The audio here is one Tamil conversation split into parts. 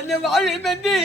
என்ன வாழை பெண்டி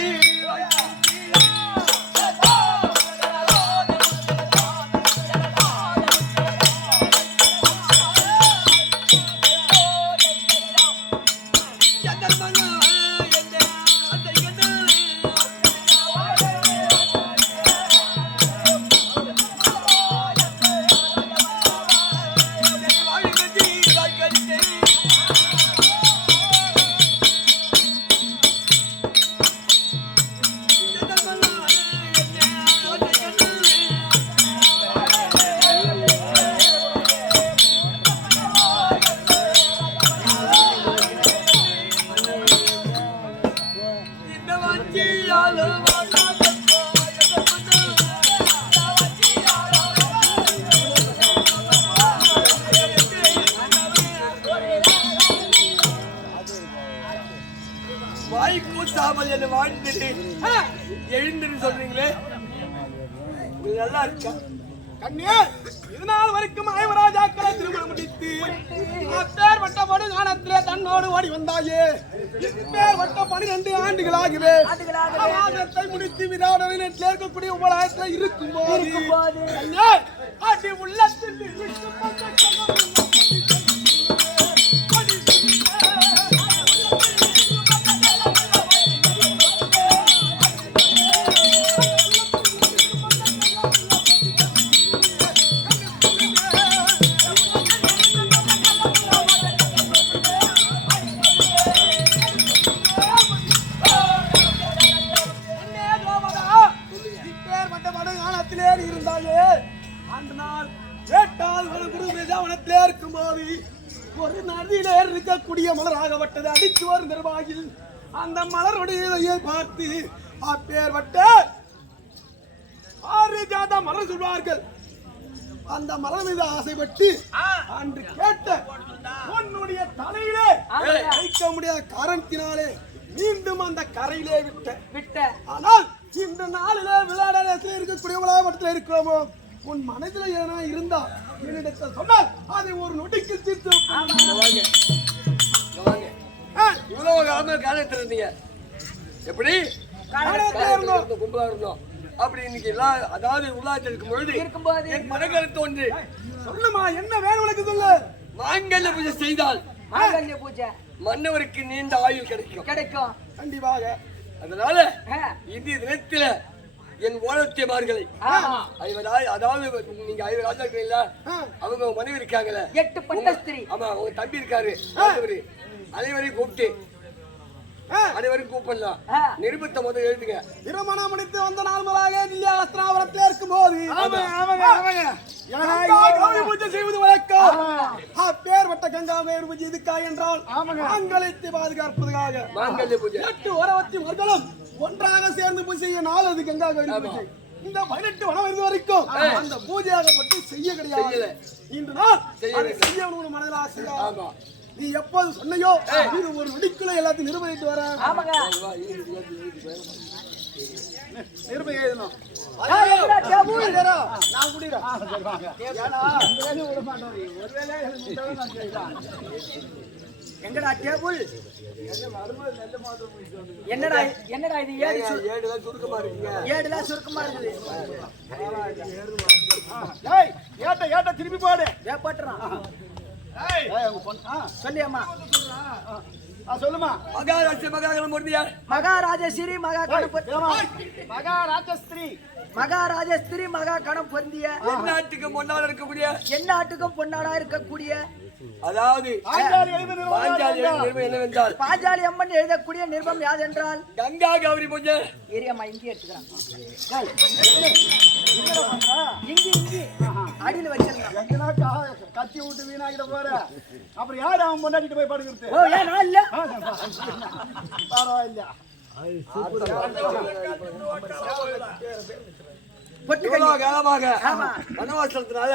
என்ன வாழ்ந்துட்டு எழுந்துன்னு சொல்றீங்களே நல்லா இருக்கா கண்ணியே? இதனால் வரைக்கும் ஐவராஜாக்களை திருமணம் முடித்து அப்பேர் வட்டப்படு காலத்திலே தன்னோடு ஓடி வந்தாயே. இப்பேர் வட்ட 12 ஆண்டுகளாகவே மாதத்தை முடித்து விராடனை சேர்க்கக்கூடிய உபலாயத்தில் இருக்கும்போது கண்ணியே அடி உள்ளத்தில் ஒரு நதியிலே இருக்கக்கூடிய மலராகப்பட்டது அடித்து வரும் நிர்வாகில் அந்த மலருடைய பார்த்து அப்பேர் வட்ட 6 ஜாத மலர் சொல்வார்கள். அந்த மலர் மீது ஆசைப்பட்டு அன்று கேட்ட உன்னுடைய தலையிலே வைக்க முடியாத காரணத்தினாலே மீண்டும் அந்த கரையிலே விட்ட. ஆனால் இந்த நாளிலே விளையாட இருக்கக்கூடிய விளையாட்டத்தில் இருக்கிறோமோ உன் மனதில் ஏனா இருந்தா என்னிடத்தில் சொன்னால் அதை ஒரு நொடிக்கு தீர்த்து இவ்வளவு காலத்தில் இருந்தீங்க. எப்படி கும்பலா இருந்தோம் அப்படி இன்னைக்கு எல்லாம் அதாவது உள்ளாட்சி இருக்கும்போது என் மனக்கருத்து ஒன்று சொல்லுமா என்ன வேணும் உனக்கு சொல்லு. மாங்கல்ய பூஜை செய்தால் மன்னவருக்கு நீண்ட ஆயுள் கிடைக்கும் கண்டிப்பாக. அதனால இந்த தினத்தில என் ஓலத்தியமார்களை அதாவது நீங்க 5 ராஜா இருக்கீங்களா அவங்க மனைவி இருக்காங்கல்ல 8 பட்ட ஸ்திரீ. ஆமா உங்க தம்பி இருக்காரு அனைவரையும் கூப்பிட்டு அனைவரும் கூப்பிடலாம். நிருபத்தை முதல் எழுதுங்க. திருமணம் முடித்து வந்த நாள் முதலாக தில்லியாஸ்திராவரத்தில் இருக்கும் போது கங்காமேர் பூஜை இதுக்கா என்றால் ஆமாங்க. மாங்கல்யத்தை பாதுகாப்பதற்காக மாங்கல்ய பூஜை 8 வரவத்தி மர்களும் ஒன்றாக சேர்ந்து பூஜை செய்ய நாள் அது கங்கா கௌரி பூஜை. இந்த 18 வனம் இருந்து வரைக்கும் அந்த பூஜையாகப்பட்டு செய்ய கிடையாது. இன்று நான் அதை செய்யணும்னு மனதில் ஆசையா. நீ எப்போது சொன்னையோ இது ஒரு நொடிக்குள்ள எல்லாத்தையும் நிர்வகித்து வர. நிருபை எழுதணும். நான் குடிக்கிறேன். எங்கடா டேபிள்? என்னடா என்னடா இது? ஏடுலாம் சுருக்கமா இருக்கீங்க. ஏடுலாம் சுருக்கமா இருக்குது. ஏய் ஏட்ட திருப்பி போடு. போட்டுறான். ஏய் உங்க பொண்ணு சொல்லியம்மா. சொல்லுமா. மகாராஷ்டிர மகாகணம் பொருந்தியா மகாராஜஸ்ரீ மகா கணம் மகாராஜஸ்திரீ மகாராஜஸ்திரீ மகா கணம் பொருந்திய எந்நாட்டுக்கும் பொன்னாட இருக்கக்கூடிய எந்நாட்டுக்கும் பொன்னாடா இருக்கக்கூடிய அதாவது என்னவென்றால் பாஞ்சாலி அம்மன் எழுதக்கூடிய நிருபம் யாதென்றால் கங்கா கௌரி பூஜை. ஏரியாமா இங்கே எடுத்துக்கிறான். இங்கி அடியில் வச்சிருக்கான். கத்தி விட்டு வீணாகிட்ட போற. அப்புறம் யாரு அவன் பொண்டாட்டிட்டு போய் படுக்கிறது? ஓ ஏன் நான் இல்ல? பரவாயில்ல. காலமாக வனவாசத்தினால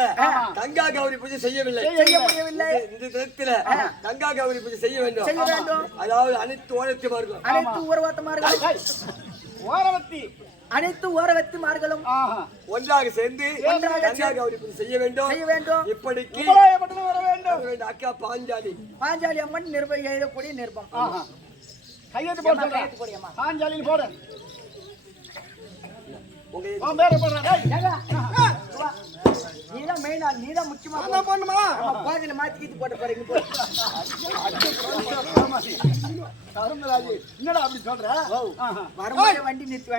கங்கா கௌரி பூஜை செய்யவில்லை. இந்த தினத்தில கங்கா கௌரி பூஜை செய்ய வேண்டும். அதாவது அனைத்து ஓரத்திமார்களும் அனைத்து ஓரவத்திமார்களும் ஒன்றாக சேர்ந்து கங்கா கௌரி பூஜை செய்ய வேண்டும். இப்படிக்கு வர வேண்டும். அக்கா பாஞ்சாலி அம்மன் நிருபம் எழுதக்கூடிய நிருபம். கையெழுத்து போடு. பாஞ்சாலின்னு போடு. நீதான் மெயினா, நீதான் முக்கியமா பாதியில மாத்தி போட்ட பாருங்க. என்னடா அப்படி சொல்ற? வரும்போது வண்டி நிறுத்தி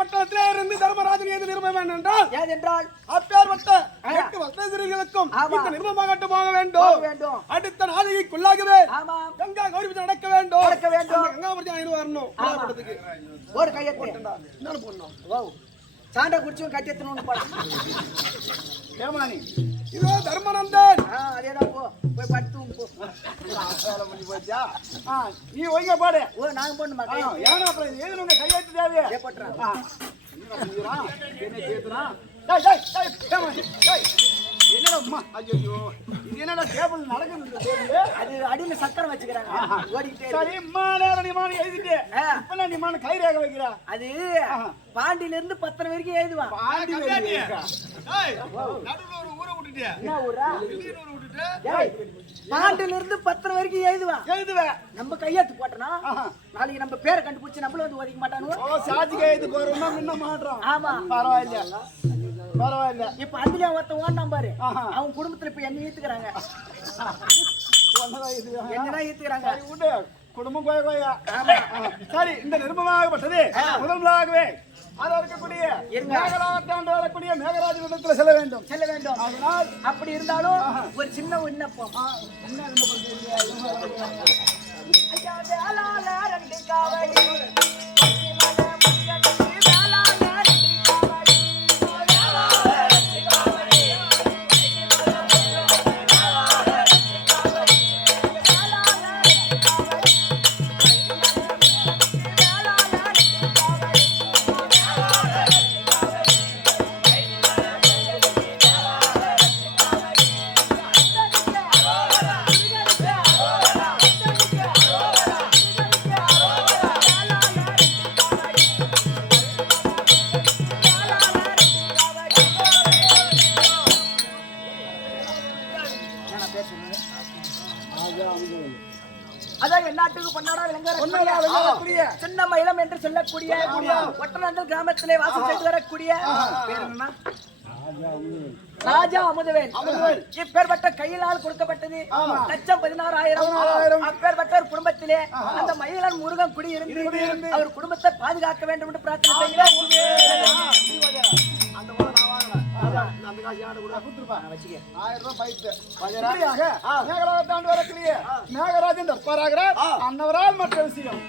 பட்டணத்திலே இருந்து தர்மராஜன் ஏது நிர்மம் என்றால் ஏதென்றால் அப்பேற்பட்ட 8 வஸ்திரங்களுக்கும் இந்த நிர்மமாகட்டும் போக வேண்டும். அடுத்த நாளைக்குள்ளாகவே கங்கா கௌரி பூஜை நடக்க வேண்டும். கங்கா பூஜை வரணும். ஒரு கையெழுத்து என்ன பண்ணணும்? சாண்டா குடிச்சு கட்டியத்தணும் போலாம். ஏமானி இதோ தர்மநந்தன். அதேதான் போய் படுத்து போச்சா? நீ ஒய்ங்க பாடு. ஓ நாங்க போடணுமா? ஏன்னா அப்புறம் எழுதுனவங்க கையெழுத்து தேவையா? போட்டுறான். என்னடா அம்மா? ஐயோ இது என்னடா டேபிள் நடக்குது? அது அடியில சக்கரம் வச்சுக்கிறாங்க. ஓடிக்கிட்டே சரி நீ எழுதிட்டு இப்ப நீ மான கை ரேகை வைக்கிறா. அது பாண்டியில இருந்து 10 வரைக்கும் எழுதுவான். என்ன ஊரா? பாண்டியில இருந்து 10 வரைக்கும் எழுதுவேன். நம்ம கையெழுத்து போட்டோம்னா நாளைக்கு நம்ம பேரை கண்டுபிடிச்சு நம்மளும் வந்து ஒதுக்க மாட்டானுவோ. சாட்சி கையெழுத்து போறோம்னா முன்ன மாட்டோம். ஆமா பரவாயில்ல. இப்ப அதுல ஒருத்தன் ஓடுனான் பாரு, அவன் குடும்பத்துல இப்ப என்ன ஈத்துக்கிறாங்க. என்னதான் ஈத்துக்கிறாங்க? குடும்பம் கோயா. சரி இந்த நிர்மமாகப்பட்டது முதலாகவே அது இருக்கக்கூடிய வரக்கூடிய மேகராஜனிடத்தில் செல்ல வேண்டும். அதனால் அப்படி இருந்தாலும் ஒரு சின்ன விண்ணப்பம். அதான் எந்நாட்டுக்கு பொன்னாடா விளங்கக்கூடிய சின்ன மயிலம் என்று சொல்லக்கூடிய ஒட்டநந்தல் கிராமத்திலே வாசம் செய்து வரக்கூடிய ராஜா அமுதவேல். இப்பேற்பட்ட கையினால் கொடுக்கப்பட்டது 1,16,000. அப்பேற்பட்ட ஒரு குடும்பத்திலே அந்த மயிலன் முருகன் குடியிருந்து அவர் குடும்பத்தை பாதுகாக்க வேண்டும் என்று பிரார்த்தனை செய்கிறார். மேகராஜன் தற்பாராகிறார். அன்னவரால் மற்ற விஷயம்